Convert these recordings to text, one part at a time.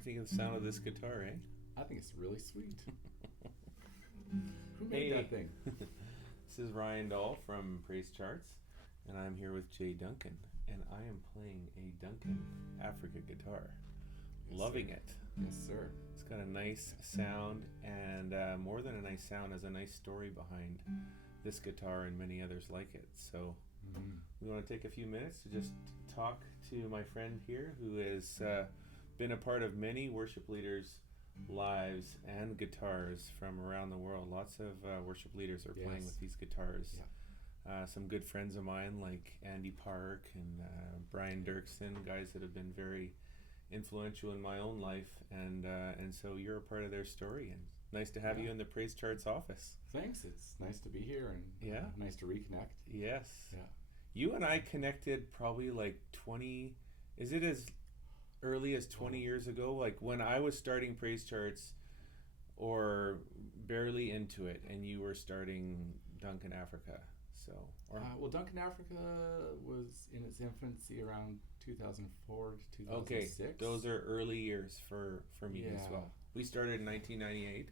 do you think of the sound of this guitar, eh? I think it's really sweet. Who made that thing? This is Ryan Dahl from PraiseCharts, and I'm here with Jay Duncan, and I am playing a Duncan Africa guitar. Yes, Loving sir. it. Yes, sir. It's got a nice sound, and more than a nice sound, has a nice story behind this guitar and many others like it. So we want to take a few minutes to just talk to my friend here who has been a part of many worship leaders' lives and guitars from around the world. Lots of worship leaders are playing with these guitars. Yeah. Some good friends of mine like Andy Park and Brian Dirksen, guys that have been very influential in my own life, and so you're a part of their story, and nice to have you in the PraiseCharts office. Thanks. It's nice to be here and nice to reconnect. Yes. Yeah. You and I connected probably like 20, is it as early as 20 years ago? Like when I was starting PraiseCharts or barely into it and you were starting Duncan Africa. So, well, Duncan Africa was in its infancy around 2004 to 2006. Okay, those are early years for me as well. We started in 1998,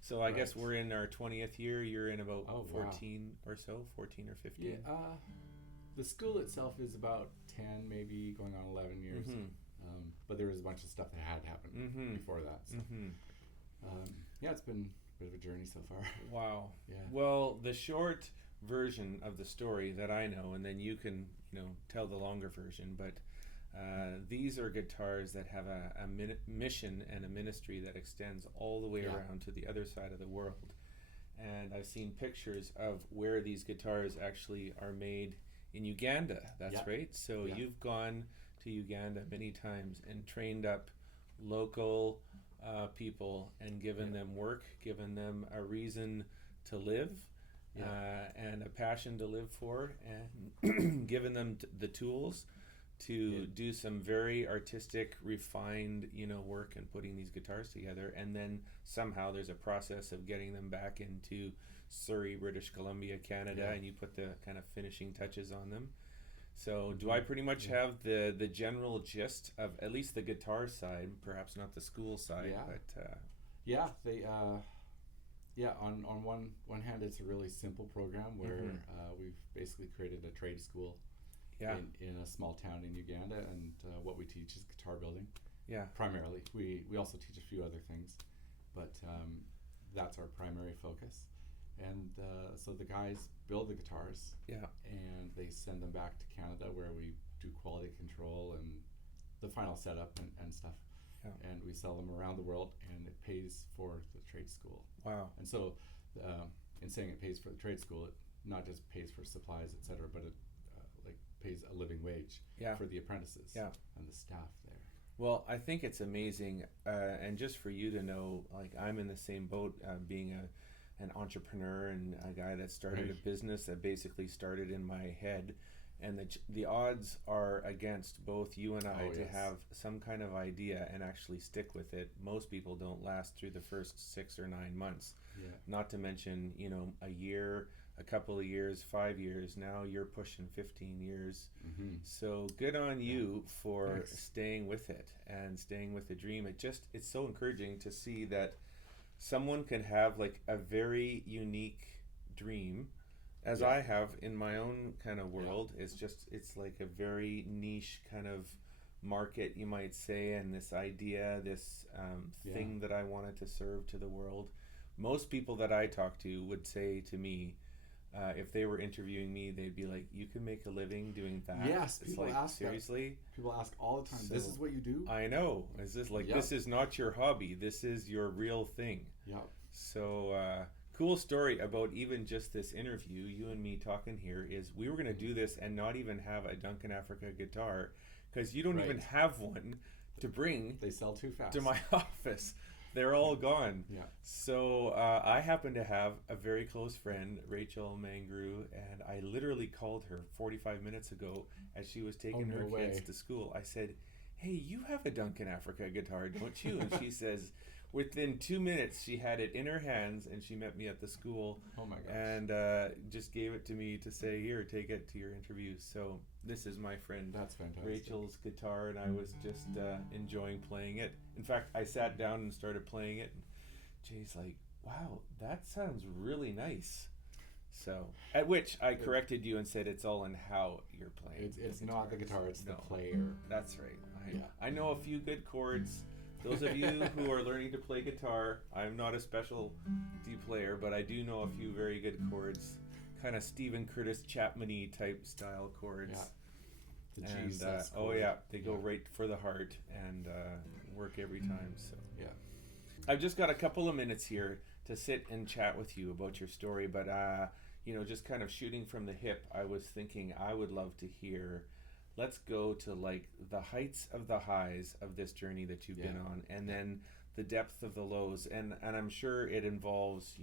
so I guess we're in our 20th year. You're in about 14 or so, 14 or 15. Yeah, the school itself is about 10, maybe going on 11 years. But there was a bunch of stuff that had happened before that. So. It's been a bit of a journey so far. Wow. Yeah. Well, the short version of the story that I know, and then you can tell the longer version, but these are guitars that have a mission and a ministry that extends all the way around to the other side of the world. And I've seen pictures of where these guitars actually are made in Uganda. That's right. So you've gone to Uganda many times and trained up local people and given them work, given them a reason to live. And a passion to live for, and given them the tools to do some very artistic, refined, work and putting these guitars together. And then somehow there's a process of getting them back into Surrey, British Columbia, Canada, and you put the kind of finishing touches on them. So do I pretty much have the general gist of at least the guitar side, perhaps not the school side, but... on one hand, it's a really simple program where we've basically created a trade school in a small town in Uganda, and what we teach is guitar building. Yeah, primarily. We also teach a few other things, but that's our primary focus. And so the guys build the guitars, and they send them back to Canada where we do quality control and the final setup and stuff. Yeah. And we sell them around the world, and it pays for the trade school. Wow. And so in saying it pays for the trade school, it not just pays for supplies, etc., but it pays a living wage for the apprentices and the staff there. Well, I think it's amazing, and just for you to know, like I'm in the same boat, being an entrepreneur and a guy that started a business that basically started in my head. And the odds are against both you and I to have some kind of idea and actually stick with it. Most people don't last through the first 6 or 9 months. Yeah. Not to mention, a year, a couple of years, 5 years. Now you're pushing 15 years. So good on you for staying with it and staying with the dream. It's so encouraging to see that someone can have like a very unique dream, as I have in my own kind of world. It's like a very niche kind of market, you might say, and this idea, this thing that I wanted to serve to the world. Most people that I talk to would say to me, if they were interviewing me, they'd be like, you can make a living doing that? Yes, people ask seriously? That. People ask all the time, this is what you do? I know. Is this this is not your hobby, this is your real thing. Yeah. So... cool story about even just this interview, you and me talking here, is we were going to do this and not even have a Duncan Africa guitar because you don't even have one to bring. They sell too fast. To my office. They're all gone. Yeah. So I happen to have a very close friend, Rachel Mangru, and I literally called her 45 minutes ago as she was taking her kids to school. I said, hey, you have a Duncan Africa guitar, don't you? And she says, within 2 minutes, she had it in her hands, and she met me at the school. Oh my gosh! And just gave it to me to say, "Here, take it to your interview." So this is my friend. That's fantastic. Rachel's guitar, and I was just enjoying playing it. In fact, I sat down and started playing it. And Jay's like, "Wow, that sounds really nice." So, at which I corrected you and said it's all in how you're playing. It's not the guitar, it's the player. That's right. I know a few good chords. Those of you who are learning to play guitar, I'm not a specialty player, but I do know a few very good chords. Kind of Stephen Curtis Chapman-y type style chords. Yeah. The and, Jesus they go right for the heart and work every time. So yeah. I've just got a couple of minutes here to sit and chat with you about your story, but just kind of shooting from the hip, I was thinking I would love to hear, let's go to like the heights of the highs of this journey that you've been on, and then the depth of the lows, and I'm sure it involves,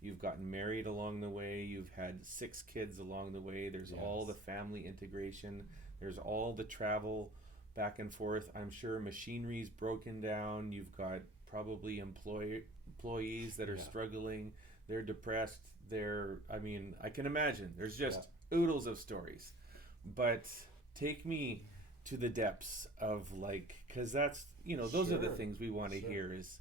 you've gotten married along the way, you've had 6 kids along the way, there's all the family integration, there's all the travel back and forth, I'm sure machinery's broken down, you've got probably employees that are struggling, they're depressed, I can imagine there's just oodles of stories, but take me to the depths of because that's those are the things we want to hear is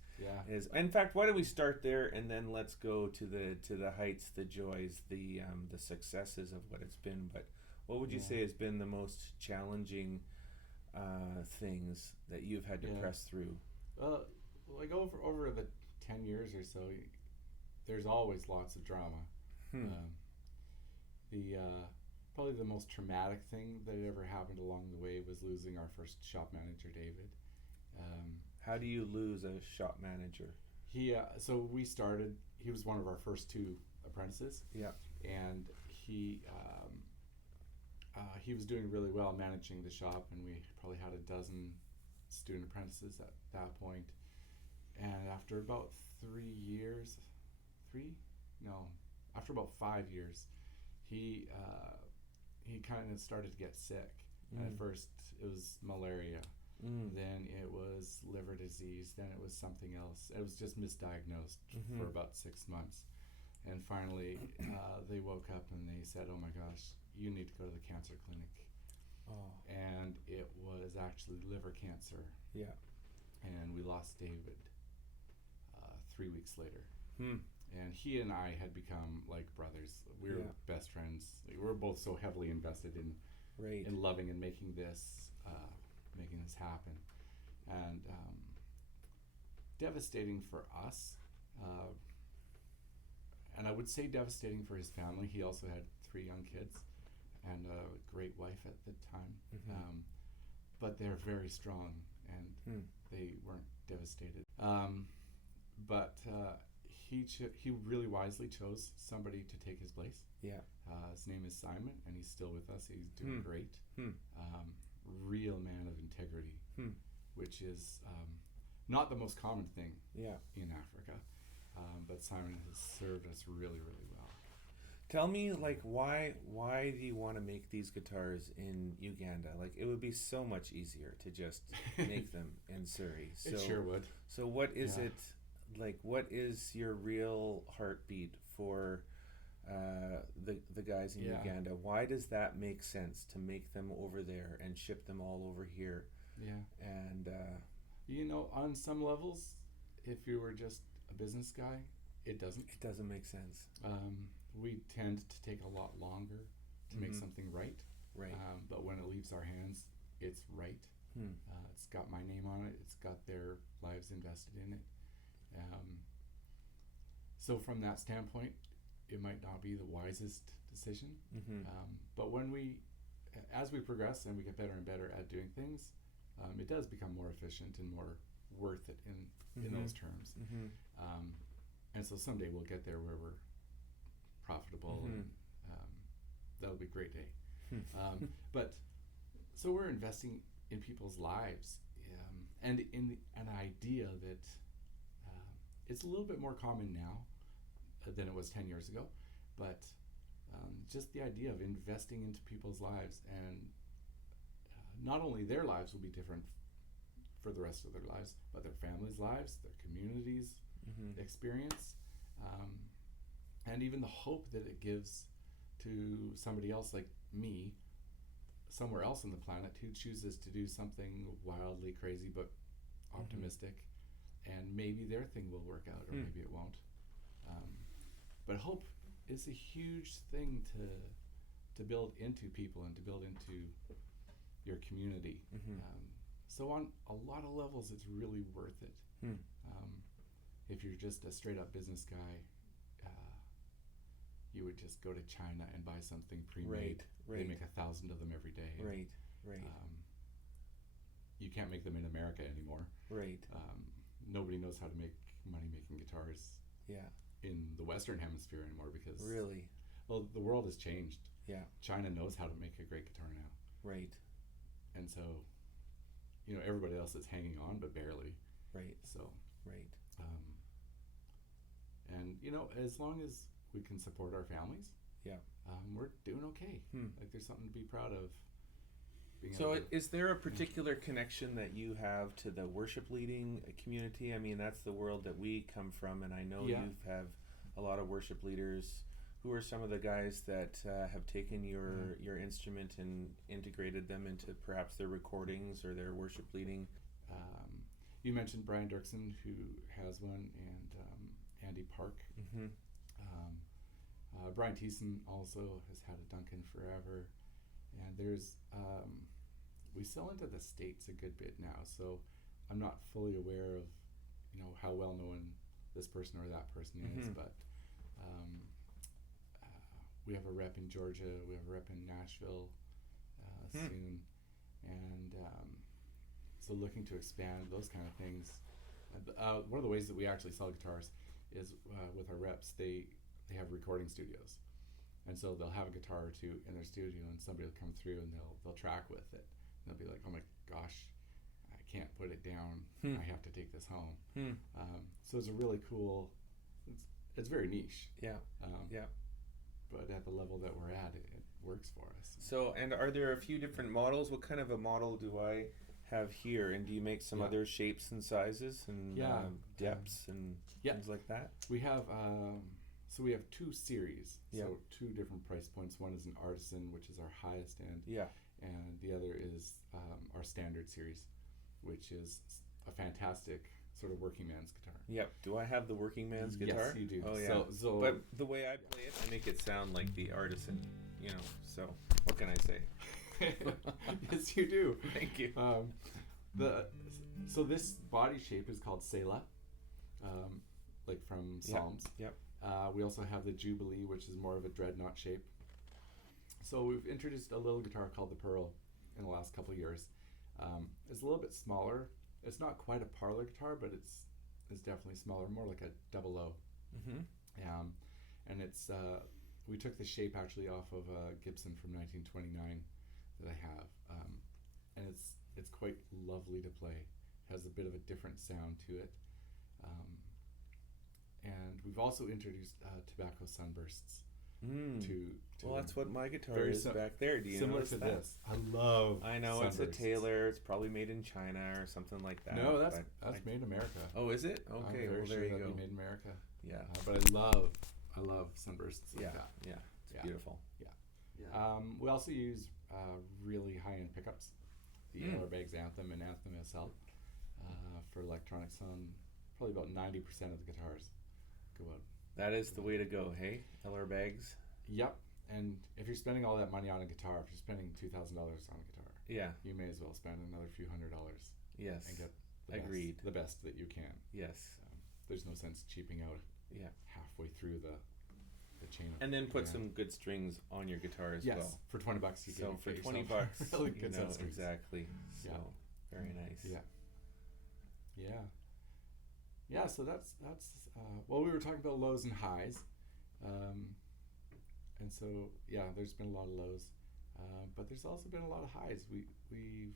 in fact, why don't we start there and then let's go to the heights, the joys, the successes of what it's been. But what would you say has been the most challenging things that you've had to press through? Like over the 10 years or so, there's always lots of drama. Probably the most traumatic thing that ever happened along the way was losing our first shop manager, David. How do you lose a shop manager? He was one of our first 2 apprentices. Yeah. And he was doing really well managing the shop, and we probably had a dozen student apprentices at that point. And after about 5 years, he kind of started to get sick. And at first it was malaria, then it was liver disease, then it was something else. It was just misdiagnosed for about 6 months. And finally they woke up and they said, "Oh my gosh, you need to go to the cancer clinic." And it was actually liver cancer. Yeah. And we lost David 3 weeks later. And he and I had become like brothers. We were best friends. We were both so heavily invested in loving and making this happen. And devastating for us. And I would say devastating for his family. He also had 3 young kids and a great wife at the time. But they're very strong, and they weren't devastated. But he really wisely chose somebody to take his place. Yeah. His name is Simon, and he's still with us. He's doing great. Real man of integrity, which is not the most common thing in Africa. But Simon has served us really, really well. Tell me, why do you want to make these guitars in Uganda? It would be so much easier to just make them in Surrey. So, it sure would. So what is it, what is your real heartbeat for the guys in Uganda? Why does that make sense to make them over there and ship them all over here? Yeah. And, on some levels, if you were just a business guy, it doesn't. It doesn't make sense. We tend to take a lot longer to make something right. Right. But when it leaves our hands, it's right. It's got my name on it. It's got their lives invested in it. So from that standpoint, it might not be the wisest decision. But as we progress and we get better and better at doing things, it does become more efficient and more worth it in those terms. And so someday we'll get there where we're profitable, and that'll be a great day. But so we're investing in people's lives, and in an idea that it's a little bit more common now than it was 10 years ago, but just the idea of investing into people's lives, and not only their lives will be different for the rest of their lives, but their families' lives, their communities' experience, and even the hope that it gives to somebody else like me, somewhere else on the planet, who chooses to do something wildly crazy but optimistic, and maybe their thing will work out, or maybe it won't. But hope is a huge thing to build into people and to build into your community. So on a lot of levels, it's really worth it. If you're just a straight up business guy, you would just go to China and buy something pre-made. They make 1,000 of them every day. Right. You can't make them in America anymore. Nobody knows how to make money making guitars. In the Western Hemisphere anymore, because well, the world has changed. China knows how to make a great guitar now. And so, everybody else is hanging on, but barely. So. And as long as we can support our families, we're doing okay. Like, there's something to be proud of. So is there a particular connection that you have to the worship leading community? I mean, that's the world that we come from, and I know you have a lot of worship leaders. Who are some of the guys that have taken your instrument and integrated them into perhaps their recordings or their worship leading? You mentioned Brian Dirksen, who has one, and Andy Park. Brian Thiessen also has had a Duncan forever. And there's, we sell into the States a good bit now, so I'm not fully aware of, how well known this person or that person is, but we have a rep in Georgia, we have a rep in Nashville soon, and so looking to expand those kind of things. One of the ways that we actually sell guitars is with our reps, they have recording studios. And so they'll have a guitar or two in their studio, and somebody will come through and they'll track with it. And they'll be like, "Oh my gosh, I can't put it down. I have to take this home." So it's a really cool. It's very niche. But at the level that we're at, it works for us. So, and are there a few different models? What kind of a model do I have here? And do you make some other shapes and sizes and depths and things like that? We have. So we have two series, so two different price points. One is an Artisan, which is our highest end, and the other is our Standard series, which is a fantastic sort of working man's guitar. Do I have the working man's guitar? Yes, you do. Oh yeah. So but the way I play it, I make it sound like the Artisan. So what can I say? Yes, you do. Thank you. So this body shape is called Selah, like from Psalms. We also have the Jubilee, which is more of a dreadnought shape. So we've introduced a little guitar called the Pearl in the last couple of years. It's a little bit smaller. It's not quite a parlor guitar, but it's definitely smaller, more like a double O. And it's we took the shape actually off of a Gibson from 1929 that I have, and it's quite lovely to play. It has a bit of a different sound to it. And we've also introduced tobacco sunbursts. Well, that's what my guitar is back there. Do you similar notice to that? this? I know it's a Taylor. It's probably made in China or something like that. No, that's made in America. Oh, is it? Okay, well there you go. Made in America. Yeah, but I love sunbursts like that. It's beautiful. We also use really high-end pickups, the Bags Anthem and Anthem SL for electronics on probably about 90% of the guitars. Go out. That is the way to go, hey? LR Bags? Yep. And if you're spending all that money on a guitar, if you're spending $2,000 on a guitar, you may as well spend another few $100s. Yes. And get the best that you can. Yes. There's no sense cheaping out halfway through the chain. And then put some good strings on your guitar as well. Yes. For $20 you can. So for $20, really good strings. Exactly. So very nice. Yeah, so that's well, we were talking about lows and highs, and so there's been a lot of lows, but there's also been a lot of highs. We've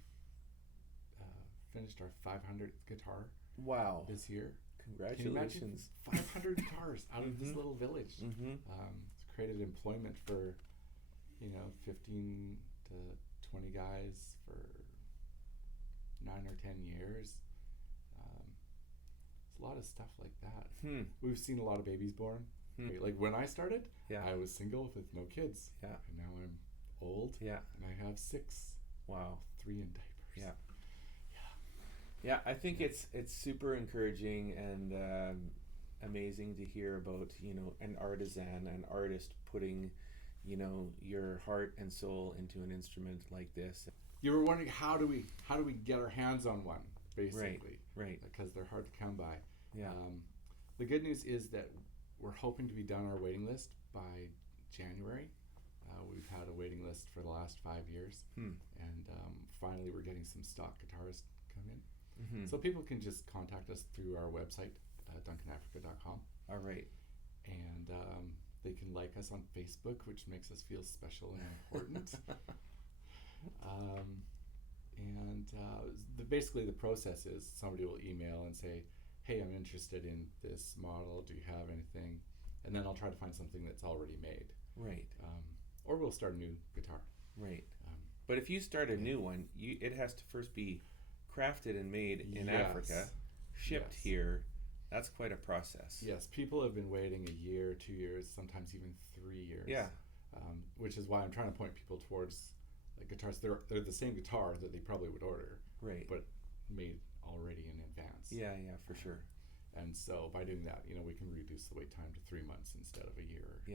finished our 500th guitar. Wow! This year, congratulations! 500 guitars out of this little village. It's created employment for 15 to 20 guys for 9 or 10 years. It's a lot of stuff like that. We've seen a lot of babies born. Like when I started, I was single with no kids. And now I'm old. And I have 6. Wow. 3 in diapers. Yeah, I think it's super encouraging and amazing to hear about, an artisan, an artist putting, your heart and soul into an instrument like this. You were wondering how do we get our hands on one, basically. Right. Because they're hard to come by. The good news is that we're hoping to be done our waiting list by January. We've had a waiting list for the last 5 years, and finally we're getting some stock guitarists come in. So people can just contact us through our website, duncanafrica.com. All right. And they can like us on Facebook, which makes us feel special and important. Basically the process is somebody will email and say, hey, I'm interested in this model. Do you have anything? And then I'll try to find something that's already made. Right. Or we'll start a new guitar. Right. But if you start a new one, it has to first be crafted and made in Africa, shipped here. That's quite a process. Yes, people have been waiting a year, 2 years, sometimes even 3 years. Yeah. Which is why I'm trying to point people towards guitars. They're the same guitar that they probably would order. Right. But made already in advance. Yeah, for sure. And so by doing that, we can reduce the wait time to 3 months instead of a year or 2.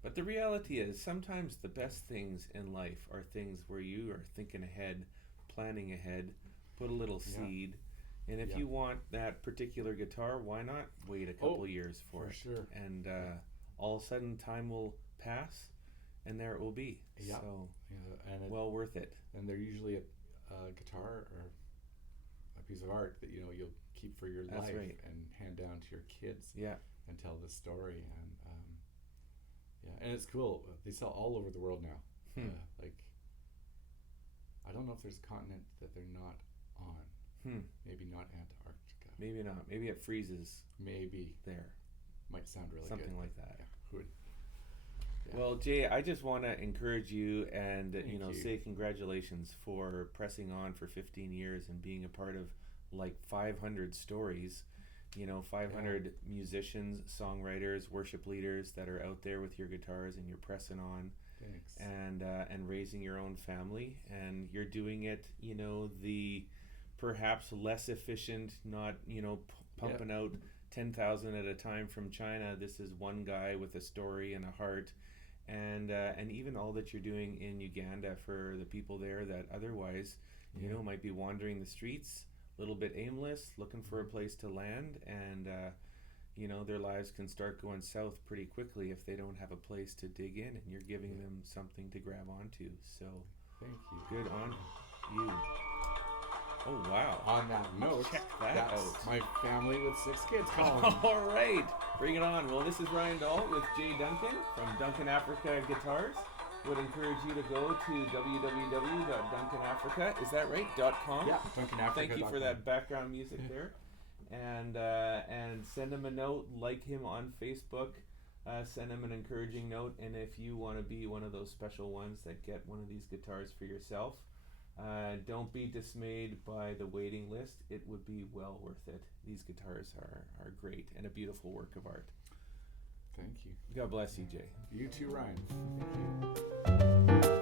But the reality is sometimes the best things in life are things where you are thinking ahead, planning ahead, put a little seed. And if you want that particular guitar, why not wait a couple years for it? Sure. And all of a sudden time will pass and there it will be. Yeah. So and well worth it. And they're usually a guitar or a piece of art that you'll keep for your life and hand down to your kids. And tell the story. And it's cool. They sell all over the world now. I don't know if there's a continent that they're not on. Maybe not Antarctica. Maybe not. Maybe it freezes. Maybe there. Might sound really something good. like that. Yeah. Well, Jay, I just want to encourage you and Thank you. say congratulations for pressing on for 15 years and being a part of like 500 stories. 500 musicians, songwriters, worship leaders that are out there with your guitars and you're pressing on. Thanks. And raising your own family, and you're doing it, the perhaps less efficient, not, pumping out 10,000 at a time from China. This is one guy with a story and a heart, and even all that you're doing in Uganda for the people there that otherwise, might be wandering the streets, a little bit aimless, looking for a place to land, and their lives can start going south pretty quickly if they don't have a place to dig in, and you're giving them something to grab onto. So thank you. Good on you. Oh wow. On that note, check that's out. My family with 6 kids calling. All right, bring it on. Well, this is Ryan Dahl with Jay Duncan from Duncan Africa Guitars. Would encourage you to go to www.duncanafrica, is that right? .com? Yeah, duncanafrica.com. Thank you for that background music there. And send him a note, like him on Facebook, send him an encouraging note, and if you want to be one of those special ones that get one of these guitars for yourself, don't be dismayed by the waiting list. It would be well worth it. These guitars are great and a beautiful work of art. Thank you. God bless you, Jay. You too, Ryan. Thank you.